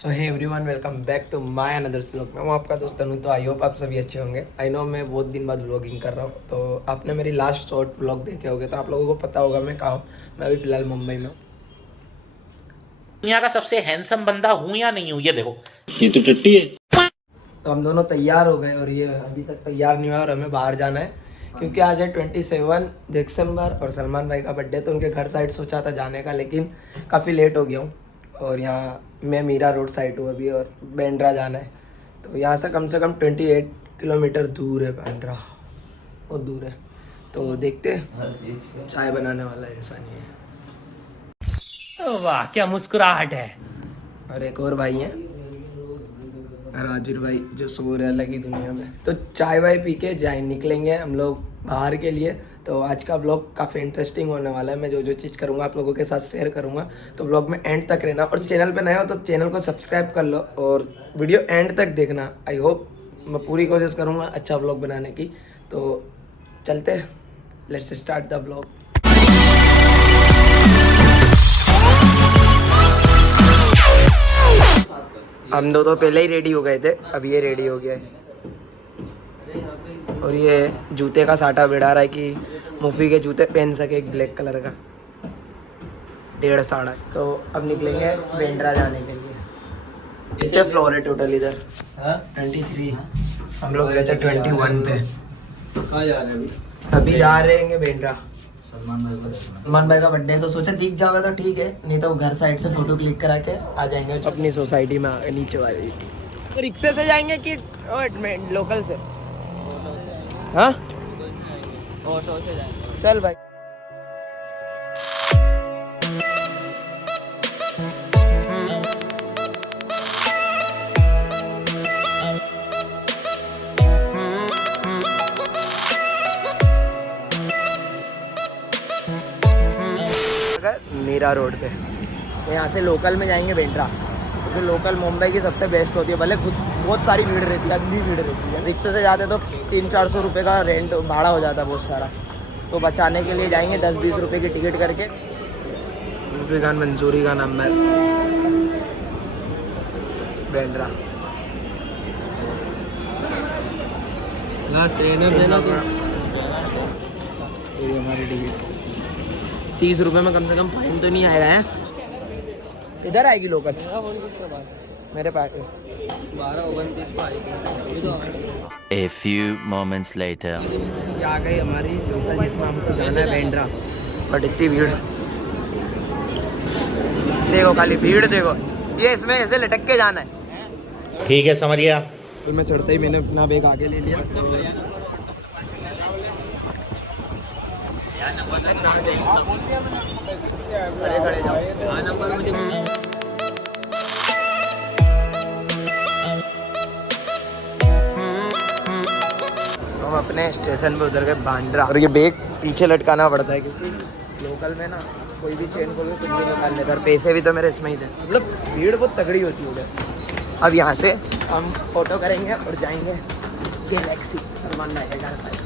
So hey everyone, welcome back to my another vlog. मैं हूँ आपका दोस्त अनु। तो आई होप आप सभी अच्छे होंगे। आई नो मैं बहुत दिन बाद व्लॉगिंग कर रहा हूँ। तो आपने मेरी लास्ट शॉर्ट व्लॉग देखे होंगे तो आप लोगों को पता होगा मैं कहाँ हूँ। मैं अभी फिलहाल मुंबई में हूँ। दुनिया का सबसे हैंडसम बंदा हूँ या नहीं हूँ, ये देखो। ये तो टट्टी है। तो हम दोनों तैयार हो गए और ये अभी तक तैयार नहीं हुआ और हमें बाहर जाना है क्योंकि आज है 27 दिसंबर और सलमान भाई का बर्थडे। तो उनके घर साइड सोचा था जाने का, लेकिन काफ़ी लेट हो गया हूँ। और यहाँ मैं मीरा रोड साइड हूँ अभी और बांद्रा जाना है। तो यहाँ से कम 28 किलोमीटर दूर है बांद्रा, बहुत दूर है। तो देखते हैं, चाय बनाने वाला इंसान ही है। वाह क्या मुस्कुराहट है। और एक और भाई है राजवीर भाई, जो सो रहे अलग ही दुनिया में। तो चाय वाय पी के जाए निकलेंगे हम लोग बाहर के लिए। तो आज का ब्लॉग काफ़ी इंटरेस्टिंग होने वाला है। मैं जो जो चीज़ करूँगा आप लोगों के साथ शेयर करूँगा। तो ब्लॉग में एंड तक रहना और चैनल पे नए हो तो चैनल को सब्सक्राइब कर लो और वीडियो एंड तक देखना। आई होप मैं पूरी कोशिश करूँगा अच्छा ब्लॉग बनाने की। तो चलते, लेट्स स्टार्ट द ब्लॉग। हम दो तो पहले ही रेडी हो गए थे, अब ये रेडी हो गया है। और ये जूते का साटा बिड़ा रहा है कि मूवी के जूते पहन सके, एक ब्लैक कलर का 1.5 साड़ा। तो अब निकलेंगे बांद्रा जाने के लिए। कितने फ्लोर है टोटल इधर? 23। हम लोग रहते 21 पे। कहाँ जा रहे हैं अभी जा रहे हैं बांद्रा, सलमान भाई का बर्थडे है। तो सोचा दिख जाओगे तो ठीक है, नहीं तो घर साइड से फोटो क्लिक करा के आ जाएंगे अपनी सोसाइटी में नीचे वाली। तो रिक्शे से जाएंगे कि लोकल से? हाँ ऑटो से जाएंगे। चल भाई। मीरा रोड पे तो यहाँ से लोकल में जाएंगे बांद्रा, क्योंकि लोकल मुंबई की सबसे बेस्ट होती है। भले खुद बहुत सारी भीड़ रहती है, अभी भीड़ रहती है। रिक्शे से जाते तो 300-400 रुपये का रेंट भाड़ा हो जाता है बहुत सारा। तो बचाने के लिए जाएंगे 10-20 रुपये की टिकट करके। मूवी खान मंसूरी का नाम है बांद्रा। हमारी टिकट 30 रुपये में कम से कम फाइन तो नहीं आएगा है? इधर आएगी लोकल मेरे पास 12:29 को आएगी। A few moments later. आ गई हमारी लोकल जिसमें हमको जाना है बांद्रा। बट इतनी भीड़ देखो, खाली भीड़ देखो। ये इसमें ऐसे लटक के जाना है। ठीक है, समझ गया। तो मैं चढ़ते ही मैंने अपना बैग आगे ले लिया। खड़े खड़े जाओ। नंबर मुझे हम अपने स्टेशन पे उतर गए बांद्रा। और ये बैग पीछे लटकाना पड़ता है क्योंकि लोकल में ना कोई भी चेन खोल के कुछ भी निकाल लेता है। पैसे भी तो मेरे इसमें ही थे, मतलब भीड़ बहुत तगड़ी होती है उधर। अब यहाँ से हम ऑटो करेंगे और जाएंगे गैलेक्सी सलमान भाई के घर साइड।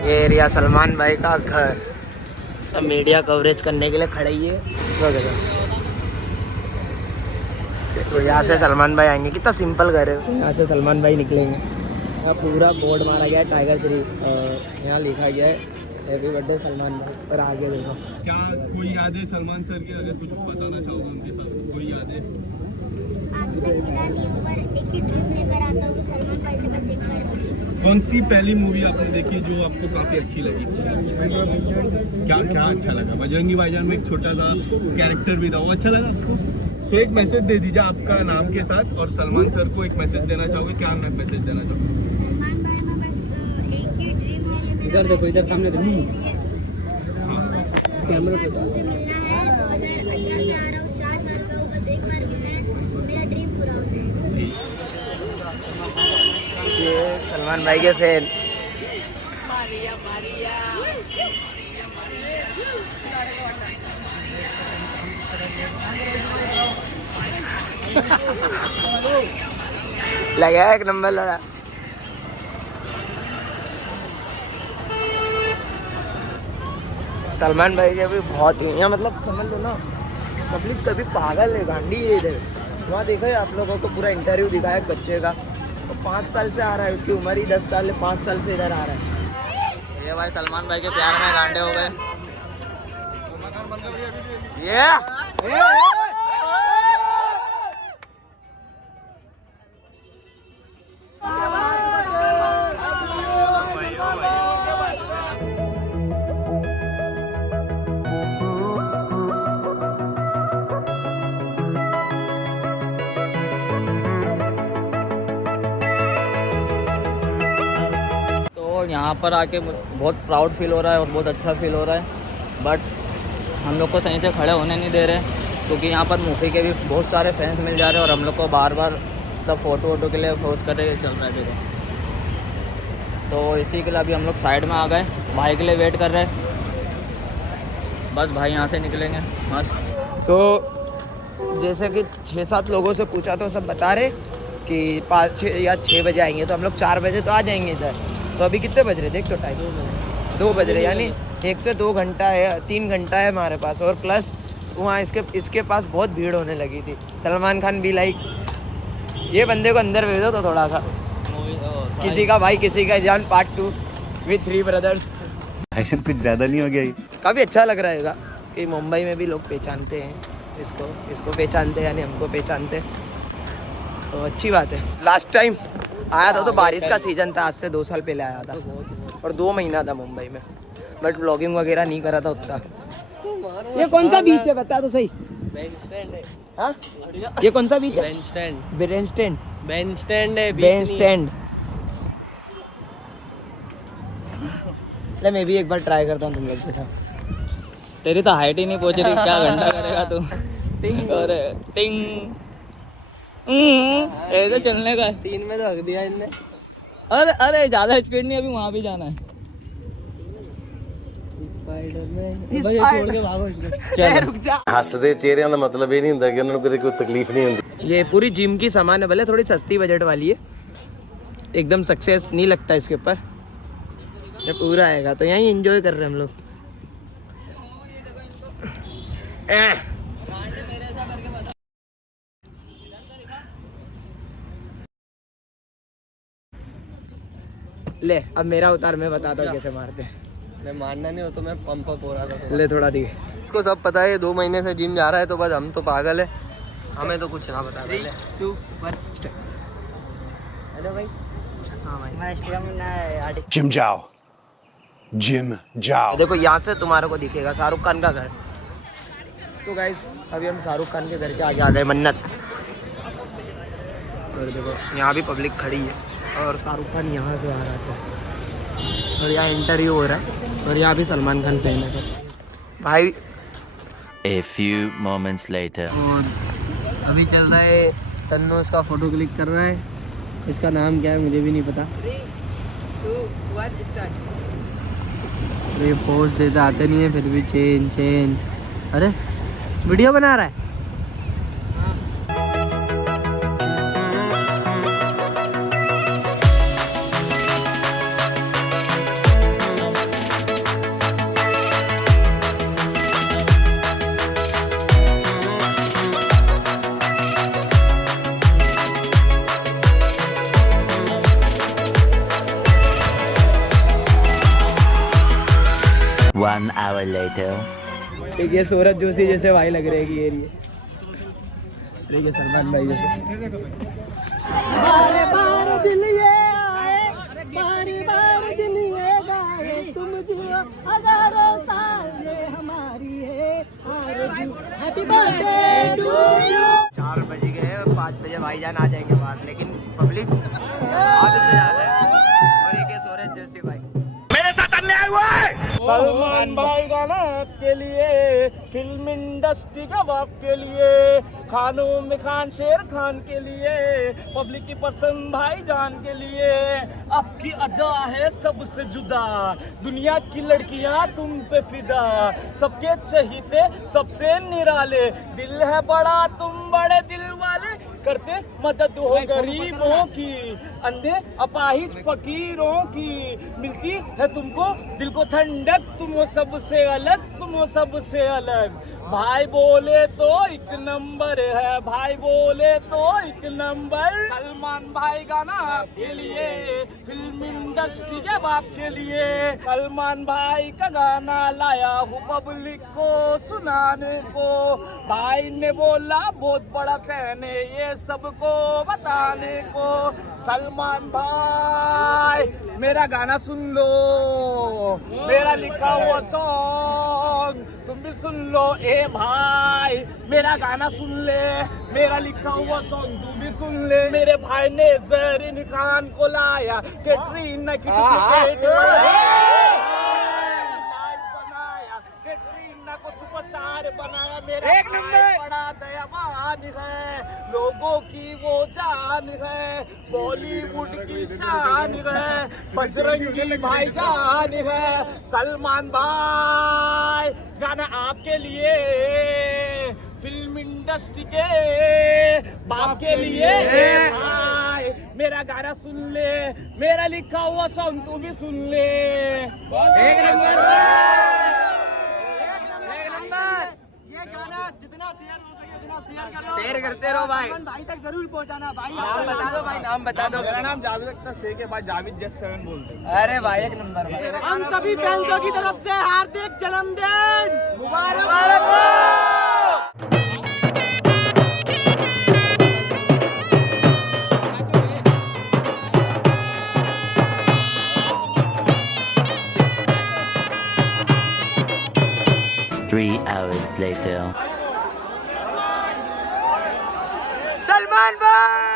ये एरिया सलमान भाई का घर। सब मीडिया कवरेज करने के लिए खड़े ही है। तो यहाँ से सलमान भाई आएंगे। कितना सिंपल घर है। यहाँ से सलमान भाई निकलेंगे। यहाँ पूरा बोर्ड मारा गया है टाइगर 3 और यहाँ लिखा गया है हैप्पी बर्थडे सलमान भाई। पर आगे देखो, क्या कोई याद है सलमान सर के? अगर कुछ बताना चाहोगे उनके साथ, कोई याद है? आज तक मिला नहीं हूँ, पर एक ही ड्रीम लेकर आता हूँ कि सलमान भाई से बस एक बार। कौन सी पहली मूवी आपने देखी जो आपको काफ़ी अच्छी लगी? क्या क्या अच्छा लगा? बजरंगी भाईजान में एक छोटा सा कैरेक्टर भी था, वो अच्छा लगा आपको? सो एक मैसेज दे दीजिए आपका नाम के साथ, और सलमान सर को एक मैसेज देना चाहोगे? क्या मैसेज देना चाहोगे? सलमान भाई में बस एक ही ड्रीम है, ये मेरा इधर देखो, इधर सामने देखो। बस कैमरा पे तुमसे मिलना है। 2018 से आ रहा हूँ, 4 साल का हूँ, बस एक बार मिलना है, मेरा ड्रीम पूरा हो जाएगा। ठीक। ये सलमान भाई के फैन। लगा एक नंबर लगा। सलमान भाई के भी बहुत ही यहाँ मतलब समझ लो ना, पब्लिक कभी पागल है, गांडी है इधर। वहाँ देखा है आप लोगों को पूरा इंटरव्यू दिखाया एक बच्चे का, तो 5 साल से आ रहा है, उसकी उम्र ही 10 साल है, 5 साल से इधर आ रहा है। ये भाई सलमान भाई के प्यार में गांडे हो गए। यहाँ पर आके बहुत प्राउड फील हो रहा है और बहुत अच्छा फील हो रहा है, बट हम लोग को सही से खड़े होने नहीं दे रहे, क्योंकि यहाँ पर मूवी के भी बहुत सारे फैंस मिल जा रहे हैं और हम लोग को बार बार सब फ़ोटो वोटो के लिए फोर्स कर रहे चल रहा है। तो इसी के लिए अभी हम लोग साइड में आ गए, भाई के लिए वेट कर रहे हैं। बस भाई यहाँ से निकलेंगे बस। तो जैसे कि 6-7 लोगों से पूछा तो सब बता रहे कि 5 या 6 बजे आएंगे, तो हम लोग 4 बजे तो आ जाएंगे इधर। तो अभी कितने बज रहे देख तो टाइम 2 बज रहे, यानी 1 से 2 घंटा है, 3 घंटा है हमारे पास। और प्लस वहाँ इसके पास बहुत भीड़ होने लगी थी। सलमान खान भी लाइक ये बंदे को अंदर भेजो तो थोड़ा सा किसी का भाई किसी का जान पार्ट 2 विद 3 ब्रदर्स। ऐसे कुछ ज़्यादा नहीं हो गया? काफ़ी अच्छा लग रहेगा कि मुंबई में भी लोग पहचानते हैं इसको पहचानते हैं, यानी हमको पहचानते हैं, तो अच्छी बात है। लास्ट टाइम आया था तो बारिश का सीज़न था, आज से 2 साल पहले आया था और 2 महीना था मुंबई में, बट व्लॉगिंग वगैरह नहीं करा था उतना। ये कौन सा बीच है बता तो सही। हाँ ये कौन सा बीच है? Ben stand. मैं भी एक बार ट्राई करता हूँ तुम लोग के साथ। तेरी तो हाइट ही नहीं पहुँच रही, क्या घंटा करेगा तू? अरे टिंग ऐसे चलने का 3 में तो रख दिया इनने। अरे ज़्यादा स्पीड नहीं, अभी वहाँ भी जाना है। छोड़ के भागो चल रुक जा। हसदे चेहरिਆਂ ਦਾ मतलब ਇਹ ਨਹੀਂ ਹੁੰਦਾ ਕਿ ਉਹਨਾਂ ਨੂੰ ਕਦੇ ਕੋਈ ਤਕਲੀਫ नहीं ਹੁੰਦੀ। ये पूरी जिम की सामान है, भले थोड़ी सस्ती बजट वाली है, एकदम सक्सेस नहीं लगता इसके ऊपर। ये पूरा आएगा तो यहीं एंजॉय कर रहे हैं हम लोग। ले अब मेरा उतार, मैं बताता हूँ कैसे मारते हैं। मैं मानना नहीं हो तो मैं पंप अप हो रहा था। ले थोड़ा दिखे। इसको सब पता है, 2 महीने से जिम जा रहा है, तो बस हम तो पागल है, हमें तो कुछ ना पता। 3, 2, 1 हेलो भाई। हाँ भाई जिम जाओ, जिम जाओ। देखो यहाँ से तुम्हारे को दिखेगा शाहरुख खान का घर। तो गाइस अभी हम शाहरुख खान के घर के आगे आ गए, मन्नत। और देखो यहाँ भी पब्लिक खड़ी है और शाहरुख खान यहाँ से आ रहा था और यहाँ इंटरव्यू हो रहा है और यहाँ भी सलमान खान फैन है सब भाई। A few moments later. और अभी चल रहा है तन्नो, इसका फोटो क्लिक कर रहा है। इसका नाम क्या है मुझे भी नहीं पता। 3, 2, 1 स्टार्ट। ये पोज देते आते नहीं है, फिर भी चेन। अरे वीडियो बना रहा है। One hour later. ठीक है, सूरज जोशी जैसे भाई लग रहे हैं कि ये देखिए सलमान भाई जैसे। बार बार दिल ये आए, बार दिन ये गाए, तुम जियो हजारों साल ये हमारी है आरज़ू। Happy birthday to you. 4 बज गए, 5 बजे भाईजान आ जाएंगे बाहर, लेकिन पब्लिक आधे से ज्यादा है। और ये सूरज जोशी भाई मेरे साथ अन्याय हुआ है। सलमान भाई गाना आपके लिए, फिल्म इंडस्ट्री का बाप के लिए, खानों में खान शेर खान के लिए, पब्लिक की पसंद भाई जान के लिए। आपकी अदा है सबसे जुदा, दुनिया की लड़कियां तुम पे फिदा, सबके चहीते सबसे निराले, दिल है बड़ा तुम बड़े दिल वाले, करते मदद हो गरीबों की, अंधे अपाहिज फकीरों की, मिलती है तुमको दिल को ठंडक, तुम हो सबसे अलग, तुम हो सबसे अलग। भाई बोले तो एक नंबर है, भाई बोले तो एक नंबर। सलमान भाई गाना आपके लिए, फिल्म इंडस्ट्री के बाप के लिए, सलमान भाई का गाना लाया हूँ पब्लिक को सुनाने को। भाई ने बोला बहुत बड़ा फैन है ये सबको बताने को। सलमान भाई मेरा गाना सुन लो, मेरा लिखा हुआ सॉन्ग तुम भी सुन लो। ए भाई मेरा गाना सुन ले, मेरा लिखा हुआ सॉन्ग तू भी सुन ले। मेरे भाई ने ज़रीन खान को लाया, कैटरीना की डुप्लीकेट बनाया, कैटरीना को सुपरस्टार बनाया। मेरा एक नंबर बड़ा दयावान है, लोगों की वो जान है, बॉलीवुड की शान है, बजरंगी भाईजान है। सलमान भाई गाना आपके लिए, फिल्म इंडस्ट्री के बाप के लिए। भाई मेरा गाना सुन ले, मेरा लिखा हुआ सॉन्ग तू भी सुन ले। एक नंबर, ये गाना जितना शेयर हो सके उतना शेयर कर लो, शेयर करते रहो भाई। भाई तक जरूर पहुंचाना भाई। नाम बता दो भाई, नाम बता दो। मेरा नाम जावेद अख्तर शेख है भाई, जावेद जस 7 बोलते हैं। अरे भाई एक नंबर भाई। हम सभी फैंसों की तरफ से हार्दिक जन्मदिन मुबारक हो। 3 hours later. सलमान भाई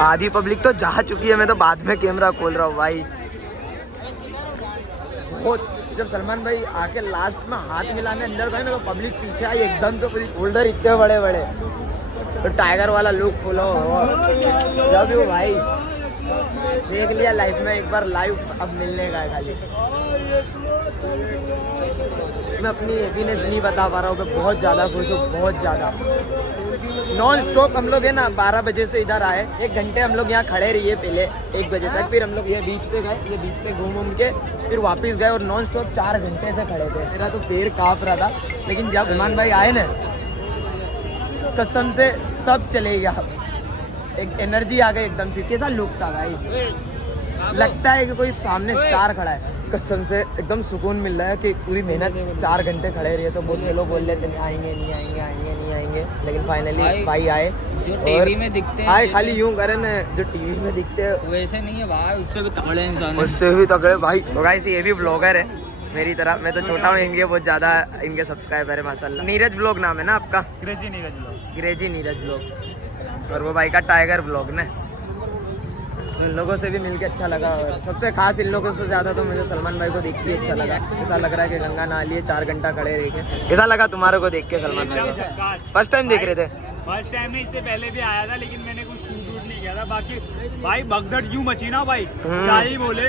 आधी पब्लिक तो जा चुकी है, मैं तो बाद में कैमरा खोल रहा हूँ भाई। बहुत जब सलमान भाई आके लास्ट में हाथ मिलाने अंदर गए ना तो पब्लिक पीछे आई एकदम से, पूरी होल्डर इतने बड़े बड़े, तो टाइगर वाला लुक खोलो जब भी भाई देख लिया लाइफ में एक बार लाइव, अब मिलने का है खाली। मैं अपनी हैप्पीनेस नहीं बता पा रहा हूँ, मैं बहुत ज़्यादा खुश हूँ, बहुत ज़्यादा। नॉन स्टॉप हम लोग है ना 12 बजे से इधर आए, 1 घंटे हम लोग यहाँ खड़े रहिए पहले 1 बजे तक, फिर हम लोग ये बीच पे गए, ये बीच पे घूम के फिर वापस गए और नॉन स्टॉप 4 घंटे से खड़े थे। मेरा तो पैर काँप रहा था, लेकिन जब सलमान भाई आए ना कसम से सब चले गया, एक एनर्जी आ गई एकदम से। कैसा लुक था भाई, लगता है कि कोई सामने स्टार खड़ा है, कसम से एकदम सुकून मिल रहा है कि पूरी मेहनत 4 घंटे खड़े रहे। तो बहुत से लोग बोल रहे थे आएंगे नहीं आएंगे, आएंगे नहीं आएंगे, लेकिन फाइनली भाई आए। जो टीवी में दिखते हैं आए खाली यूं करें ना, जो टीवी में दिखते हैं वैसे नहीं है भाई, उससे भी तगड़े इंसान हैं। उससे भी तगड़े भाई। तो गाइस ये भी ब्लॉगर है मेरी तरह, मैं तो छोटा हूँ, इनके बहुत ज़्यादा इनके सब्सक्राइबर है माशाल्लाह। नीरज ब्लॉग नाम है ना आपका? Crazy Neeraj blog. और वो भाई का टाइगर ब्लॉग ना। तो इन लोगों से भी मिलके अच्छा लगा, और सबसे खास इन लोगों से ज़्यादा तो मुझे सलमान भाई को देख के अच्छा लगा। ऐसा लग रहा है कि गंगा नहा लिए 4 घंटा खड़े रह के। कैसा लगा तुम्हारे को देख के सलमान भाई को? फर्स्ट टाइम देख रहे थे? फर्स्ट टाइम में, इससे पहले भी आया था लेकिन मैंने कुछ शूट वूट नहीं किया था। रहा है। बाकी भाई भगदड़ यूं मची ना भाई, क्या ही बोले,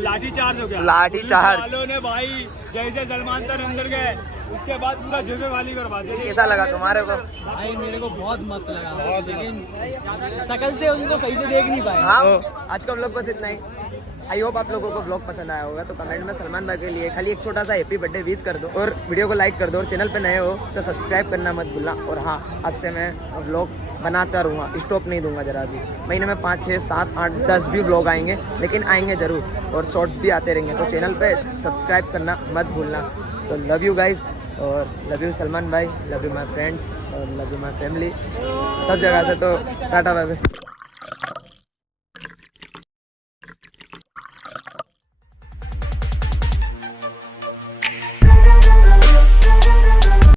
लाठी चार्ज हो गया। लाठी चार्ज। पुलिस वालों ने भाई जैसे सलमान खान अंदर गए उसके बाद पूरा जगह वाली करवा दी। कैसा लगा तुम्हारे को? भाई मेरे को बहुत मस्त लगा, लेकिन शकल से उनको सही से देख नहीं पाए। हाँ, आज का व्लॉग बस इतना ही। आई होप आप लोगों को व्लॉग पसंद आया होगा। तो कमेंट में सलमान भाई के लिए खाली एक छोटा सा हैप्पी बर्थडे विश कर दो और वीडियो को लाइक कर दो, और चैनल पे नए हो तो सब्सक्राइब करना मत भूलना। और हाँ, आज से मैं व्लॉग बनाता रहूँगा, स्टॉप नहीं दूंगा जरा भी। महीने में 5, 6, 7, 8, 10 भी व्लॉग आएंगे, लेकिन आएंगे ज़रूर, और शॉर्ट्स भी आते रहेंगे। तो चैनल पे सब्सक्राइब करना मत भूलना। तो लव यू गाइस, और लव यू सलमान भाई, लव यू माई फ्रेंड्स, और लव यू माई फैमिली, सब जगह से। तो टाटा बाय बाय।